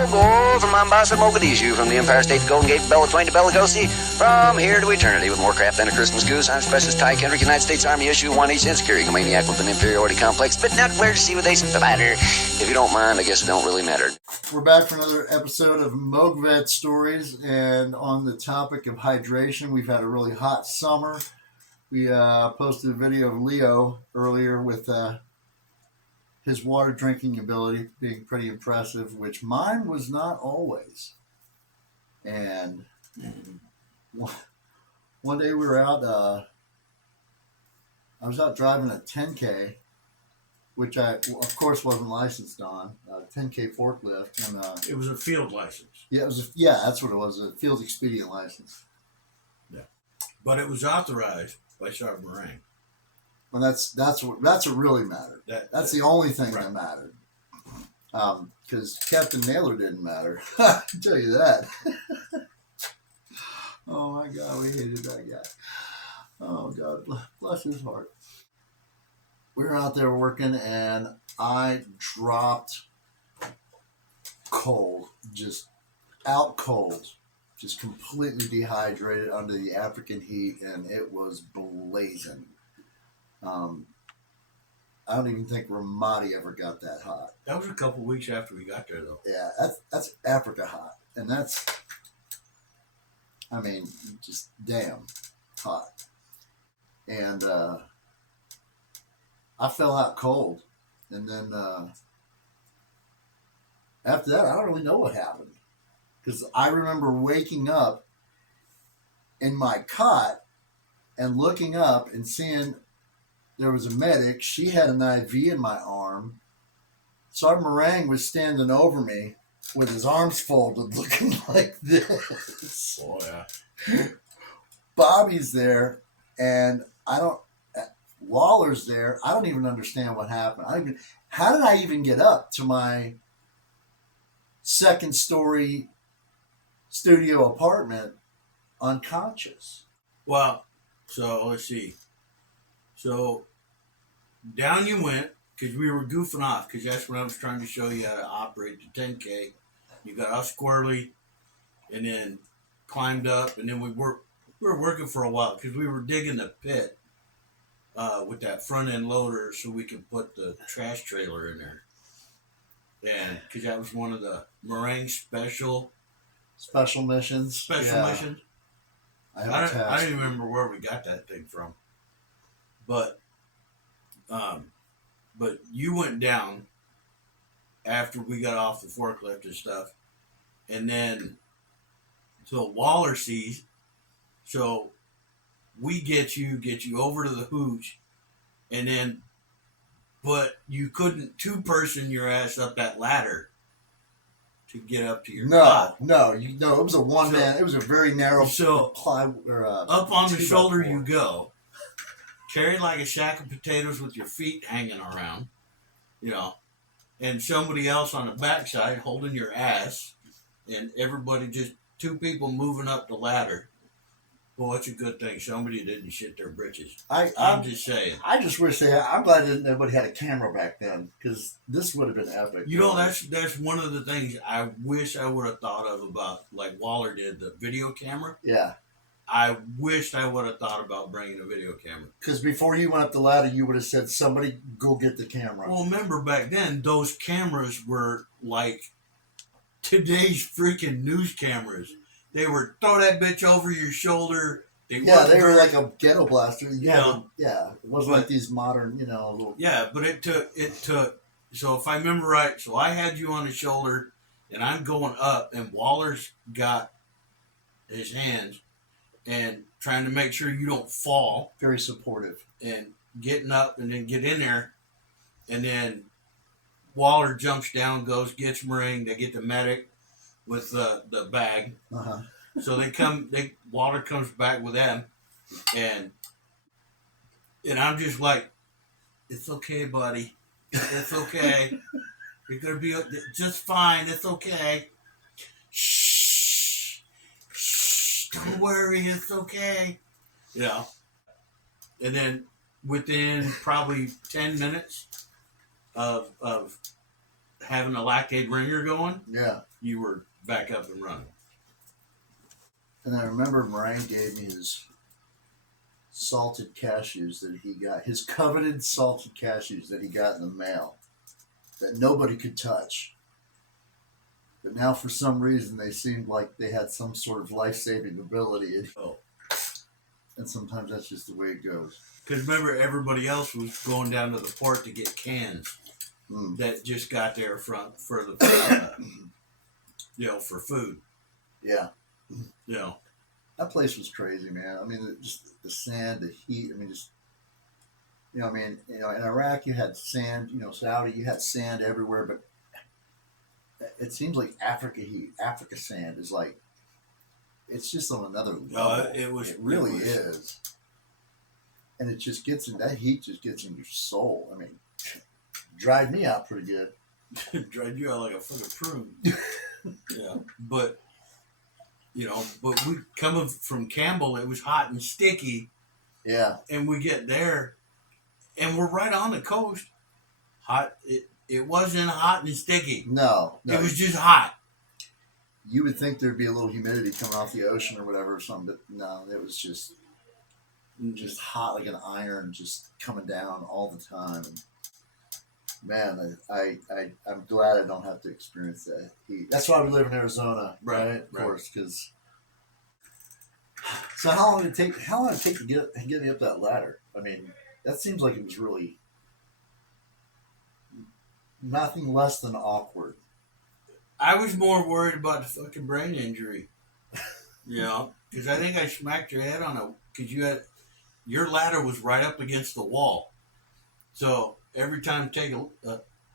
Go from Mombasa, Mogadishu, from the Empire State to Golden Gate, Bella Twain to Belagosi, from here to eternity with more crap than a Christmas goose. I'm Specialist Ty Kendrick, United States Army issue 1H insecurity maniac with an inferiority complex, but not where to see what they splatter. If you don't mind, I guess it don't really matter. We're back for another episode of MOGVET Stories, and on the topic of hydration, we've had a really hot summer. We posted a video of Leo earlier with his water drinking ability being pretty impressive, which mine was not always. And one day we were out, I was out driving a 10K, which I, of course, wasn't licensed on, 10K forklift. And it was a field license. Yeah, that's what it was, a field expedient license. Yeah, but it was authorized by Sergeant Meringue. And that's what really mattered. That's the only thing that mattered. Because Captain Naylor didn't matter. I can tell you that. Oh my God, we hated that guy. Oh God, bless his heart. We were out there working, and I dropped cold, just out cold, just completely dehydrated under the African heat, and it was blazing. I don't even think Ramadi ever got that hot. That was a couple weeks after we got there, though. Yeah, that's Africa hot, and that's, I mean, just damn hot. And I fell out cold, and then after that, I don't really know what happened, because I remember waking up in my cot and looking up and seeing there was a medic. She had an IV in my arm. Sergeant Meringue was standing over me with his arms folded, looking like this. Oh, yeah. Bobby's there, and Waller's there. I don't even understand what happened. How did I even get up to my second story studio apartment unconscious? Well, so let's see. So down you went, because we were goofing off, because that's when I was trying to show you how to operate the 10K. You got off squirrely, and then climbed up, and then we were working for a while, because we were digging the pit with that front end loader so we could put the trash trailer in there. And because that was one of the Meringue special missions. I don't even remember where we got that thing from. But you went down after we got off the forklift and stuff, and then so Waller sees, so we get you over to the hooch, and then, but you couldn't two-person your ass up that ladder to get up to your cot. No, it was a one-man. It was a very narrow up on the shoulder you go. Carried like a sack of potatoes with your feet hanging around, and somebody else on the backside holding your ass, and everybody just two people moving up the ladder. Well, it's a good thing somebody didn't shit their britches. I'm just saying. I just wish I'm glad nobody had a camera back then, because this would have been epic. That's one of the things I wish I would have thought of about, like Waller did, the video camera. Yeah. I wished I would have thought about bringing a video camera. Because before you went up the ladder, you would have said, somebody go get the camera. Well, remember back then, those cameras were like today's freaking news cameras. They were throw that bitch over your shoulder. They were like a ghetto blaster. It wasn't like these modern, little... Yeah, but it took, so if I remember right, so I had you on the shoulder, and I'm going up, and Waller's got his hands, and trying to make sure you don't fall. Very supportive. And getting up and then get in there. And then Waller jumps down, goes, gets Meringue. They get the medic with the bag. Uh-huh. So Waller comes back with them. And I'm just like, it's okay, buddy. It's okay. You're going to be just fine. It's okay. Shh. Don't worry, it's okay. And then within probably 10 minutes of having a lactate ringer going, Yeah. you were back up and running. And I remember Moraine gave me his salted cashews that he got, his coveted salted cashews that he got in the mail that nobody could touch. But now for some reason they seemed like they had some sort of life-saving ability. And sometimes that's just the way it goes. Because remember, everybody else was going down to the port to get cans that just got there for the for food. Yeah. That place was crazy, man. I mean, just the sand, the heat. I mean, just in Iraq you had sand. Saudi you had sand everywhere, but it seems like Africa sand is like, it's just on another level. It really is. And it just gets in, that heat just gets in your soul. I mean, dried me out pretty good. Dried you out like a fucking prune. Yeah. But we coming from Campbell, it was hot and sticky. Yeah. And we get there and we're right on the coast. Hot. It wasn't hot and sticky. No. It was just hot. You would think there'd be a little humidity coming off the ocean or whatever or something, but no, it was just hot like an iron, just coming down all the time. And man, I'm glad I don't have to experience that heat. That's why we live in Arizona, right? Of course, because. So how long did it take to get me up that ladder? I mean, that seems like it was really nothing less than awkward. I was more worried about the fucking brain injury. Because I think I smacked your head on it, because your ladder was right up against the wall. So every time you take a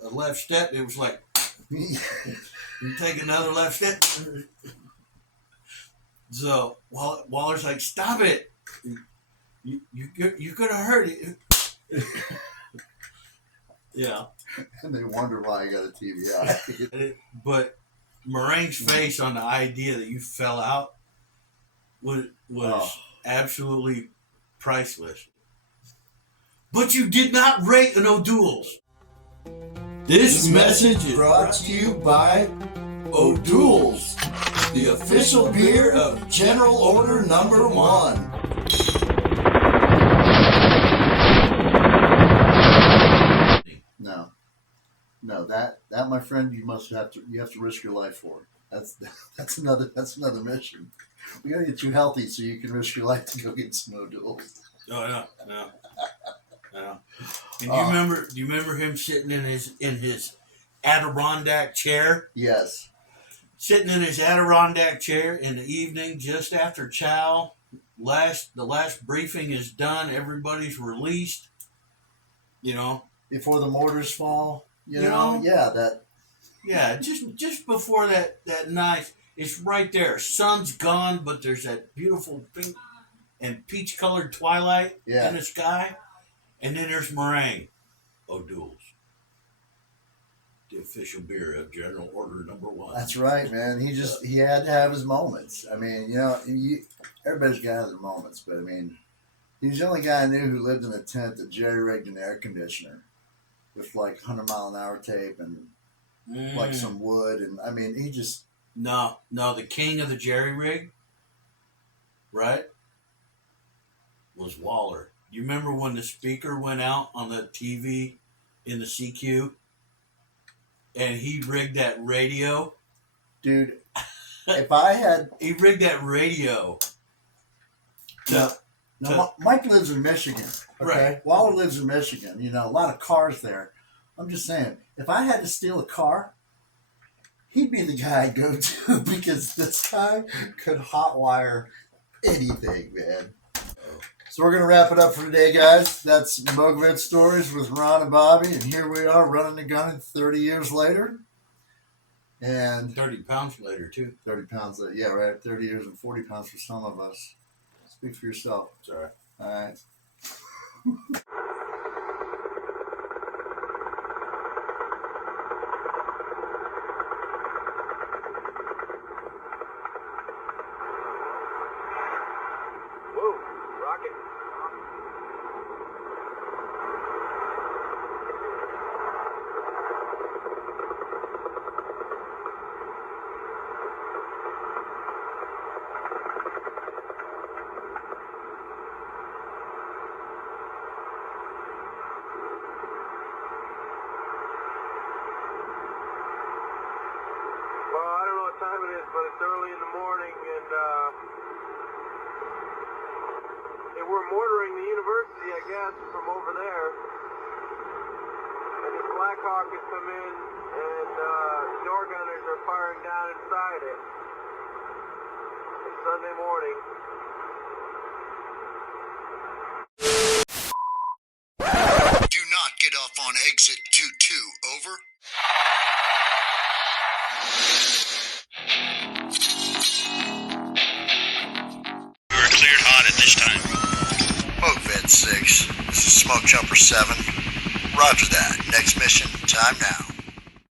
left step, it was like, you take another left step. So Waller's like, stop it. You're going to hurt it. Yeah. And they wonder why I got a TBI. But Moraine's face on the idea that you fell out was absolutely priceless. But you did not rate an O'Doul's. This message is brought to you by O'Doul's, the official beer of General Order Number 1. No, that my friend, you have to risk your life for. That's another mission. We gotta get you healthy so you can risk your life to go get some O'Doul's. Oh yeah. And do you remember him sitting in his Adirondack chair? Yes. Sitting in his Adirondack chair in the evening, just after chow. The last briefing is done. Everybody's released. Before the mortars fall. Just before that night, it's right there. Sun's gone, but there's that beautiful pink and peach colored twilight in the sky. And then there's Moraine. O'Doul's, the official beer of General Order Number 1. That's right, man. He had to have his moments. I mean, everybody's got to have their moments, but I mean, he's the only guy I knew who lived in a tent that jerry-rigged an air conditioner with like 100-mile-an-hour tape and like some wood, and I mean, he just no, the king of the jerry rig, right, was Waller. You remember when the speaker went out on the TV in the CQ, and he rigged that radio, dude? If I had, he rigged that radio. Mike lives in Michigan. Okay, right. Waller lives in Michigan. A lot of cars there. I'm just saying, if I had to steal a car, he'd be the guy I'd go to because this guy could hotwire anything, man. So we're going to wrap it up for today, guys. That's MOGVET Stories with Ron and Bobby, and here we are running the gun 30 years later. And 30 pounds later, too. 30 pounds later. Yeah, right. 30 years and 40 pounds for some of us. Speak for yourself. Sorry. All right. time it is, but it's early in the morning, and we're mortaring the university, I guess, from over there. And this Black Hawk has come in, and door gunners are firing down inside it. It's Sunday morning. Do not get off on exit 22, over. We're cleared hot at this time. MOGVET 6, this is Smoke Jumper 7. Roger that. Next mission, time now.